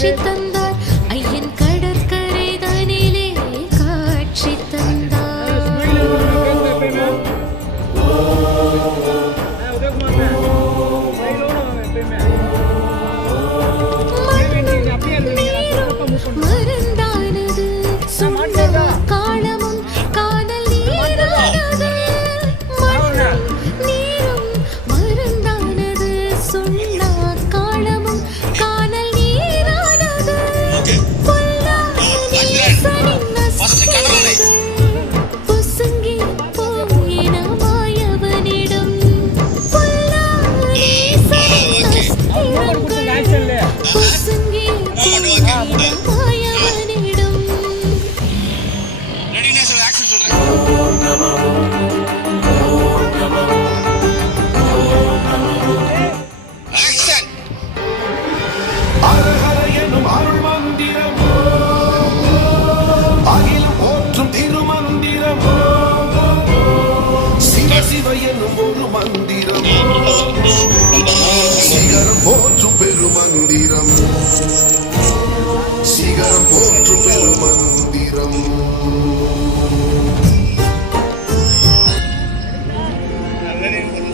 Читано. పోల్చు Peru మందిరం. శిఖరం పోల్చు Peru మందిరం. అందరికీ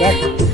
Back.